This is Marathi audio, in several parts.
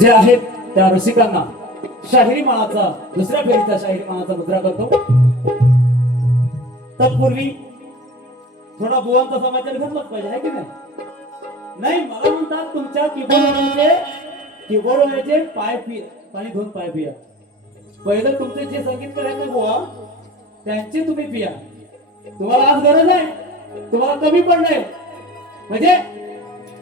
जे आहेत त्या रसिकांना शाहिरी माळाचा दुसऱ्या फेरीचा शाहिरी माळाचा मुद्रा करतो. तत्पूर्वी थोडा बुवांचा समाचार घेतलाच पाहिजे आहे की नाही. नाही मला म्हणतात तुमच्या कीबोर्डवरचे पाय पिया पाणी धुवून पाय पिया. पहिलं तुमचे जे संगीत करायचं बुवा त्यांचे तुम्ही पिया. तुम्हाला आज गरज आहे, तुम्हाला कमी पडलंय म्हणजे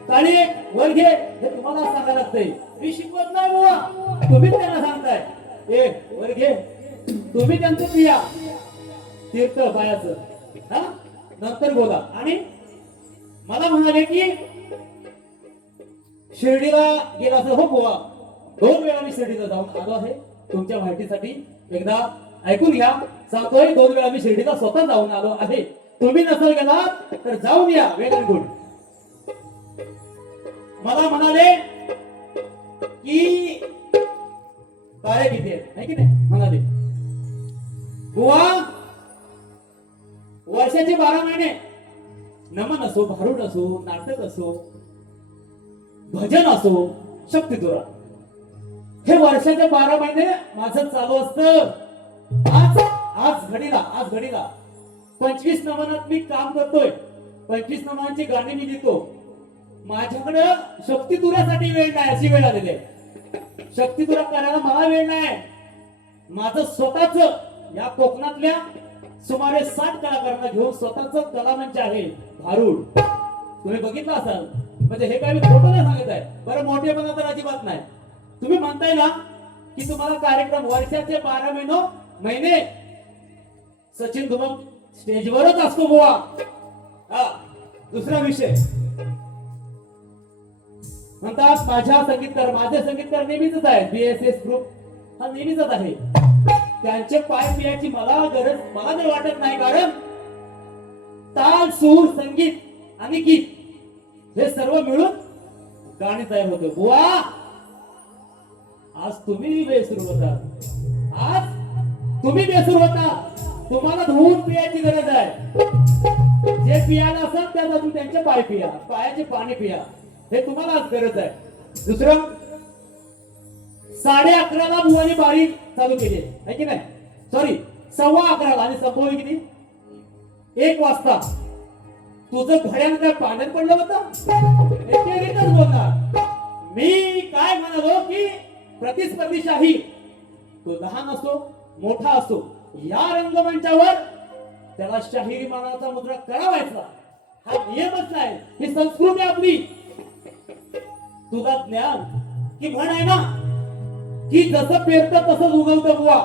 ताळी एक वर घे हे तुम्हाला सांगायला लागतंय. मी शिकवत नाही बुवा, तुम्ही त्यांना सांगताय ए वर घे. तुम्ही त्यांचं पिया तीर्थ पायाचं हा नंतर बोला. आणि मला म्हणाले की शिर्डीला गेला असं हो बुवा. 2 वेळा मी शिर्डीला जाऊन आलो आहे. तुमच्या माहितीसाठी एकदा ऐकून घ्या. सांगतोय 2 वेळा मी शिर्डीला स्वतः जाऊन आलो आहे. तुम्ही नसल गेला तर जाऊन या. वेगळं गुड. मला म्हणाले की तारे किती आहेत आहे की नाही. म्हणाले बुवा वर्षाचे 12 महिने नमन असो, भारूड असो, नाटक असो, भजन असो, शक्ती तुरा हे वर्षाचे 12 महिने माझं चालू असतं. आज घडीला 25 नमनात मी काम करतोय. 25 नमनांची गाणी मी लिहितो. माझ्याकडे शक्ती तुऱ्यासाठी वेळ नाही अशी वेळ आलेली आहे. शक्ती तुरा करायला मला वेळ नाही. माझं स्वतःच या कोकणातल्या सुमारे 60 कलाकारांना घेऊन स्वतःच कलामंच आहे भारूड. तुम्ही बघितलं असाल. म्हणजे हे काय मी खोटं नाही सांगत आहे. बरं मोठेपणा तर अजिबात नाही. तुम्ही म्हणताय ना की तुम्हाला कार्यक्रम वर्षाचे 12 महिने सचिन धुमक स्टेजवरच असतो बुवा. हा दुसरा विषय म्हणतात माझे संगीतकार नेहमीच आहे. BSS ग्रुप हा नेहमीच आहे. त्यांचे पाय पियाची मला नाही वाटत नाही. कारण ताल सूर संगीत आणि गीत हे सर्व मिळून गाणी तयार होते बुवा. आज तुम्ही बेसूर होता. तुम्हाला धुवून पियाची गरज आहे. जे पियाला असेल त्या बाजून त्यांचे पाय पिया, पायाचे पाणी पिया हे तुम्हाला आज गरज आहे. दुसरं 11:30ला बुवानी बारी चालू केली आहे की नाही. सॉरी 11:15 आणि संपवली किती 1 वाजता. तुझं घड्याळ काय पाण्यात पडलं होतं. एकेरीतच बोलणार. मी काय म्हणालो की प्रतिस्पर्धीशाही तो लहान असो मोठा असो या रंगमंचावर त्याला शाहिरी मानाचा मुद्रा करावायचा हा नियमच नाही. ही संस्कृती आपली. तुझा ज्ञान की म्हण आहे ना की जसं पेरतं तसंच उगवतं बुवा.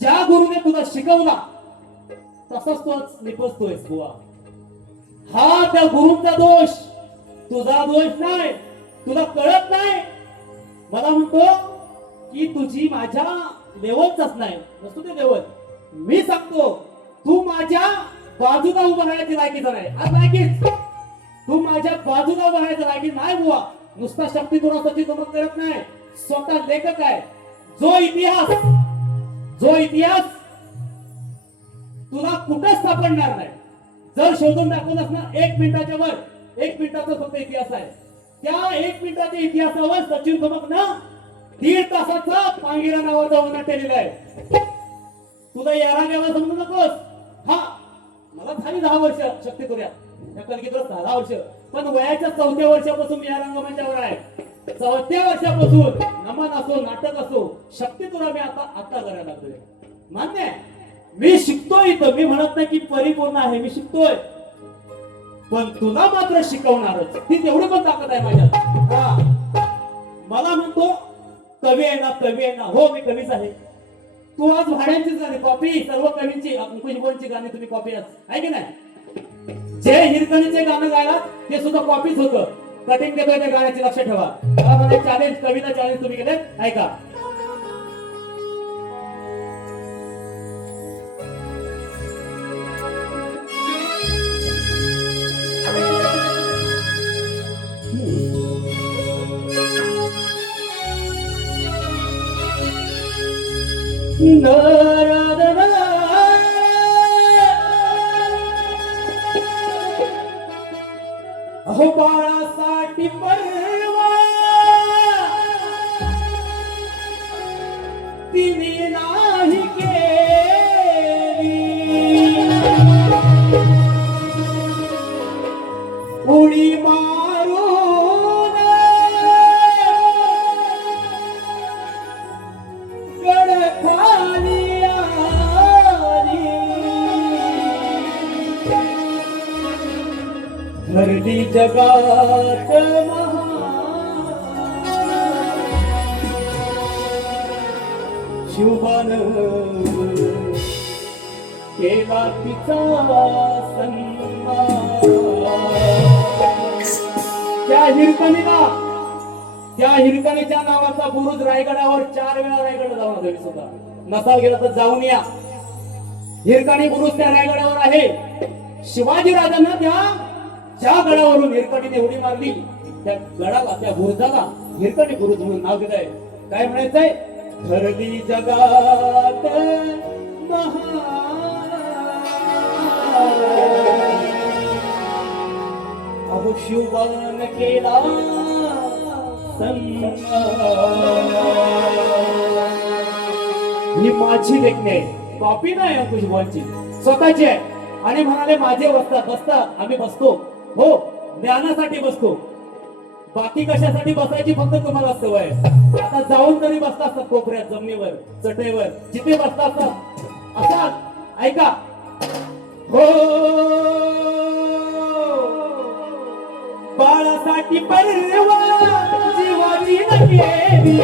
ज्या गुरुने तुला शिकवला तसंच तो निपजतोय बुवा. हा त्या गुरुचा दोष, तुझा दोष नाही. तुला कळत नाही. मला म्हणतो की तुझी माझ्या लेवलचाच नाही. नसतो ते लेवल. मी सांगतो तू माझ्या बाजूला उभं राहायची लायकीचा नाही. आज लायकीच तू माझ्या बाजूला उभं राहायचं लायकी नाही बुवा. नुसता शक्ती दुरासाठी तुम्ही करत नाही. स्वतः लेखक आहे. जो इतिहास तुला कुठे सापडणार नाही. जर शोधून दाखवलास ना 1 मिनिटाच्या वर 1 मिनिटाचा फक्त इतिहास आहे. त्या 1 मिनिटाच्या इतिहासावर सचिन धुमक ना 1.5 तासाचा पांगिरा नावाचा वर्णन केलेला आहे. तुला यारा गेला समजू नकोस. हा मला झाली 10 वर्ष शक्ती तुऱ्या या कलगीत 10 वर्ष. पण वयाच्या 4थ्या वर्षापासून मी या रंगमंचावर आहे. 4थ्या वर्षापासून नमन असो नाटक असो शक्ती तुरा मी आता करायला लागलोय. मान्य आहे. मी शिकतोय इथं. मी म्हणत नाही की परिपूर्ण आहे. मी शिकतोय. पण तुला मात्र शिकवणारच. ती तेवढी पण ताकद आहे माझ्यात. मला म्हणतो कवी आहे ना. हो मी कवीच आहे. तू आज भाड्यांचीच गाणी कॉपी सर्व कवींची अंकुशबोनची गाणी तुम्ही कॉपी आहे की नाही. जे हिरकणीचे गाणं गायला ते सुद्धा कॉपीच होतं. कटिंग देतोय त्या गाण्याची लक्ष ठेवा. मला म्हणाले चॅलेंज कवीला चॅलेंज तुम्ही केले. ऐका अहो बाळासाठी परवा जगात शिवबान केला तिचा सन्मान. त्या हिरकणीच्या नावाचा बुरुज रायगडावर 4 वेळा रायगड जाऊन तुम्ही सुद्धा नसाल गेला तर जाऊन या. हिरकणी बुरुज त्या रायगडावर आहे. शिवाजी राजांना ज्या गडावरून हिरकणीने उडी मारली त्या गडाला त्या बुरुजाला हिरकणी बुरुज म्हणून नाव दिलंय. काय म्हणायचंय? ठरली जगात अहो शिवबान केला सन्मान. ही माझी लेखणी आहे, कॉपी नाही अंकुश बुवांची, स्वतःची आहे. आणि म्हणाले माझे बसता आम्ही बसतो, हो ज्ञानासाठी बसतो, बाकी कशासाठी बसायची फक्त तुम्हाला सवय आहे. आता जाऊन तरी बसता असतात कोपऱ्यात, जमिनीवर, चटईवर, जिथे बसता असतात असा ऐका. हो बाळासाठी परवा जीवाची नकेली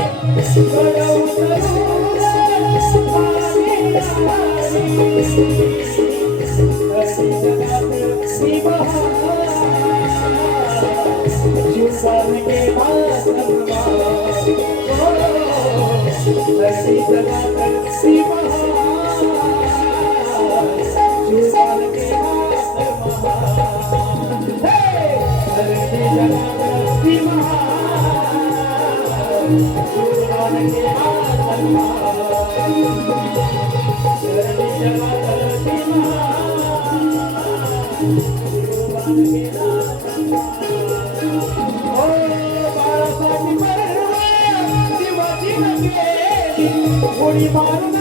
उडी मारून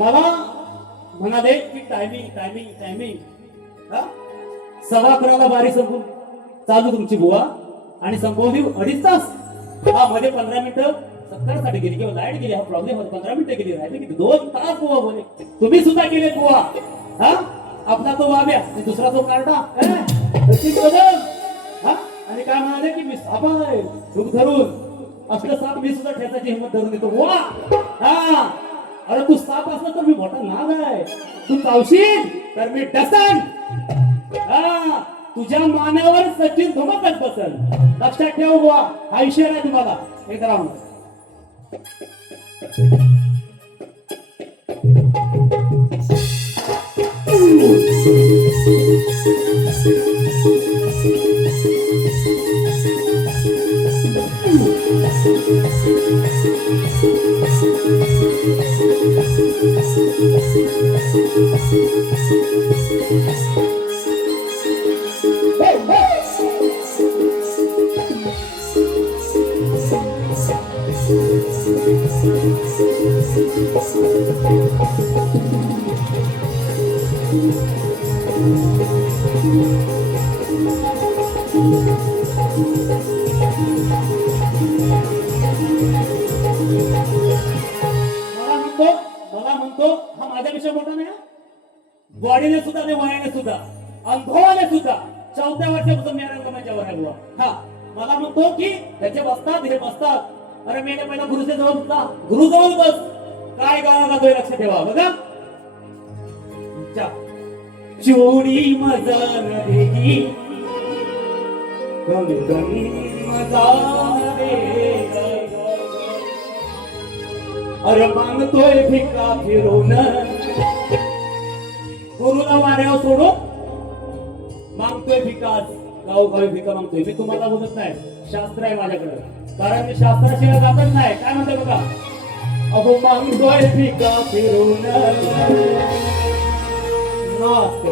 मला म्हणाले की टायमिंग 11:15 बारी संपून चालू तुमची बुवा आणि संपवली 2.5 तास. हा मध्ये 15 मिनिटं सत्कारासाठी गेली किंवा लाईट गेली, हा प्रॉब्लेम होता. 15 मिनिटं गेली, राहिले किती 2 तास बुवा बोले. तुम्ही सुद्धा गेले बुवा. हा आपला तो बाब्या दुसरा तो कार्टा आणि काय म्हणाले की मी साप आहे रूप धरून असलं साप मी सुद्धा ठेचायची हिंमत धरून देतो बुवा. हा अरे तू साप असला तर मी मोठा नाग आहे, तू चावशील तर मी डसन. हा तुझ्या मानेवर सचिन धुमकच बसल, लक्षात ठेव बुवा. हा विषय नाही तुम्हाला हे करा. मला म्हणतो हा माझ्यापेक्षा मोठा नाही, बॉडीने सुद्धा आणि वयाने सुद्धा, अनुभवाने सुद्धा 4थ्या वर्षापासून मी रंगमंचावर आहे बुवा. हा मला म्हणतो की त्याचे बसतात हे बसतात. अरे मी पहिला गुरुच्या जवळ जा, गुरु जवळ बस. काय गाणं गातोय लक्ष ठेवा बघा. चोरी मजन देगी गंगन मजान रे. अरे मागतोय भिका फिरून, गुरुला वाऱ्यावर सोडून मागतोय भिका, गावोगावी भिका मागतोय. मी तुम्हाला बोलत नाही, शास्त्र आहे माझ्याकडे, कारण मी शास्त्राशिवाय जातच नाही. काय म्हणते बघा. अहो मागतोय भिका फिरून नाथ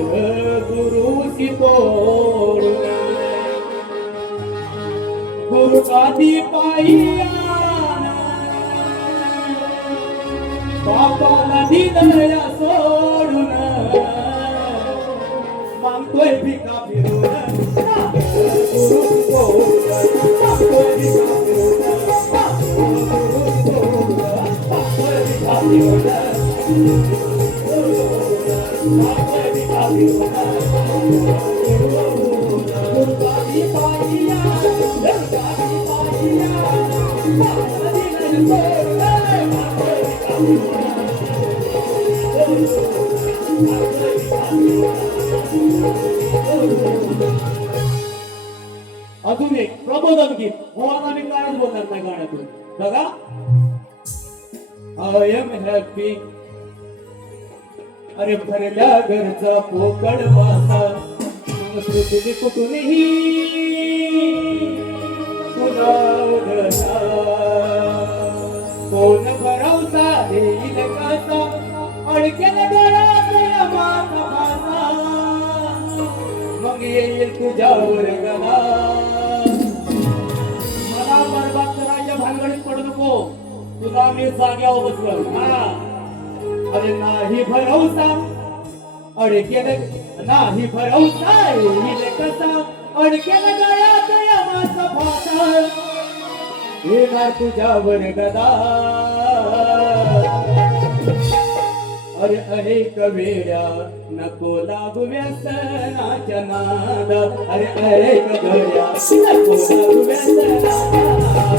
गुरुची तोडून, गुरु आधी पायी बापाला दिलया सोडून. सांगतोय भिका फिरून गुरु गोड सांगतोय भिका फिरून गुरु गोड सांगतोय भिका फिरून सांगतोय भिका फिरून गुरुवारी पाहिया गुरुवारी पाहिया अजून एक प्रबोधन गीत मुळात आम्ही कायच बोलणार नाही गाण्यातून बघा आय एम हॅपी अरे भरल्या घरचा पोकळ वासा संस्कृती कुठूनही कोण भरवता येईल कसा अडकेला डोळ्यात यमाचा भासा मग येईल तुझ्यावर गला मला बरबाद करायच्या भानगडीत पडू नको तुला मी जाग्यावर बसवल हा अरे नाही भरवसा अडकेला नाही भरवसा येईल कसा अडकेला डोळ्यात यमाचा भासा येणार तुझ्यावर गदा अरे अनेक वेळा नको लागू व्यसनाच्या नादा अरे अनेक वेळा नको लागू व्यसनाच्या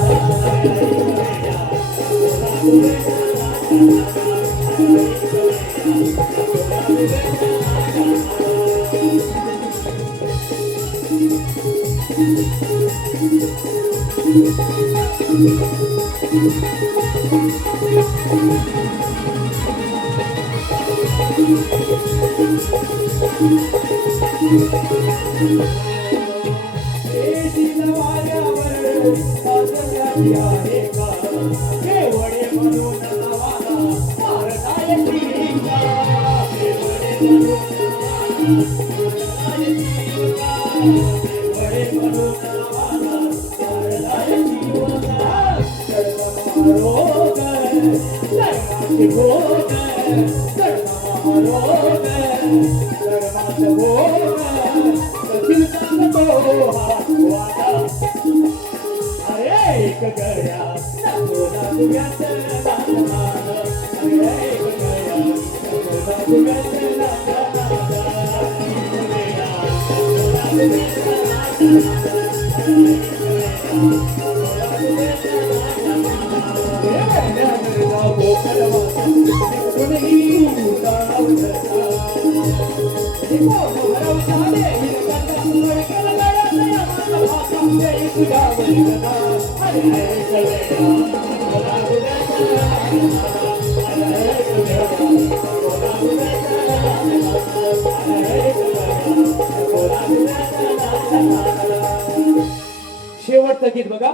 शेवटचं गीत बघा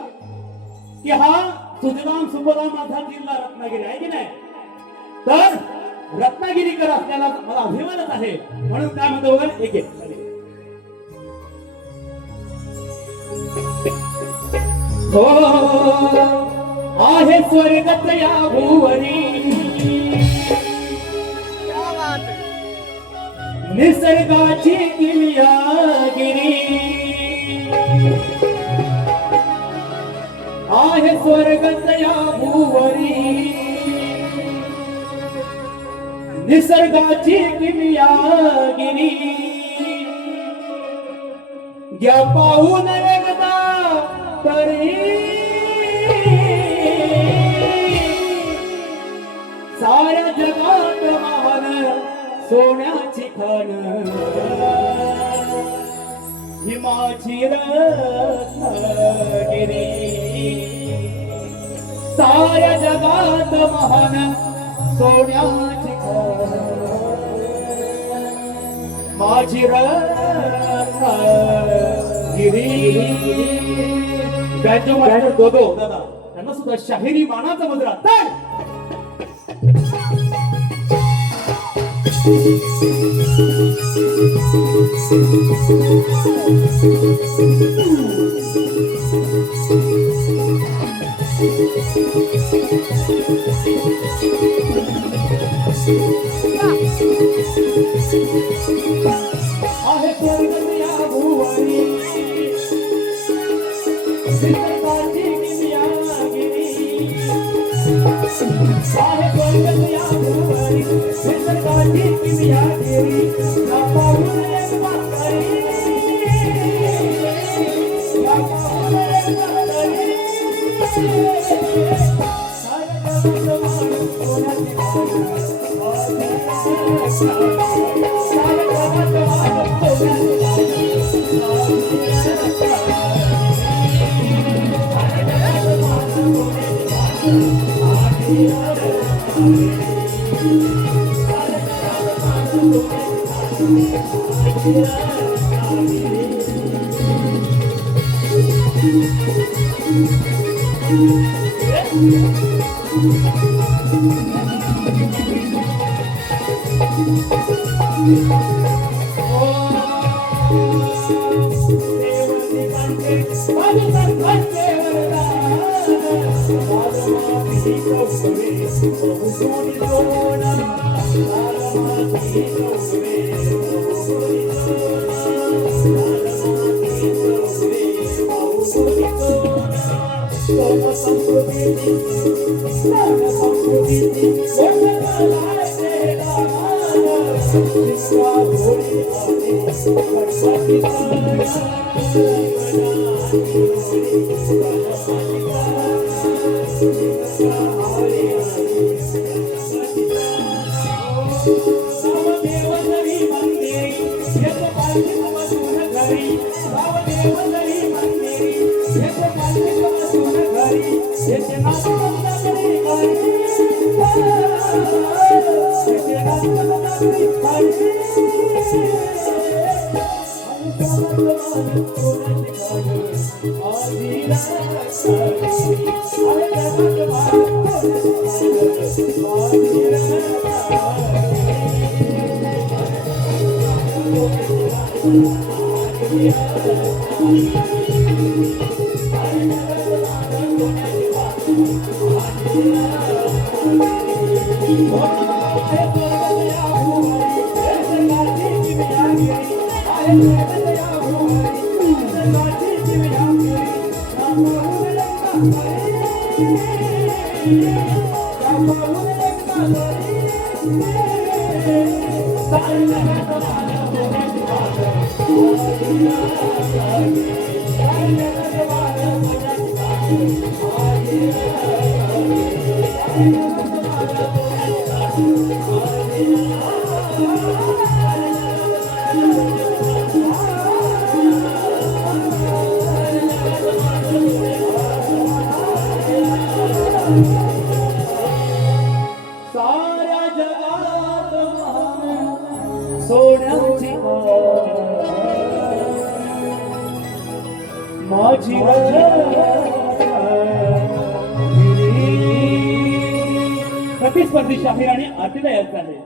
की हा सुजलाम सुफलाम माझा जिल्हा रत्नागिरी आहे की नाही तर रत्नागिरीकर असल्याला मला अभिमानच आहे म्हणून काय म्हणतो बघा एक एक हो आहे स्वर्गत या भुवरी निसर्गाची किल्ल्यागिरी आहे स्वर्गत या भुवरी निसर्गाची किल्ल्यागिरी घ्या पाहून एकदा तरी साऱ्या जगात महान सोन्याची खाण हिमाची रत्नागिरी साऱ्या जगात महान सोन्याची खाण माझी रत्नागिरी बँजो मास्टर दोदो दादा त्यांना सुद्धा शाहिरी मानाचा मुद्रा तर आहे स्वर्गत या भुवनी निसर्गाची किमयागिरी आहे स्वर्गत या भुवनी निसर्गाची किमयागिरी या पाहून एक म्हातारी या पाहून एक म्हातारी साऱ्या जगात सोन्याची माझी प्रतिस्पर्धी शाहीर आणि आरती तयार झाले.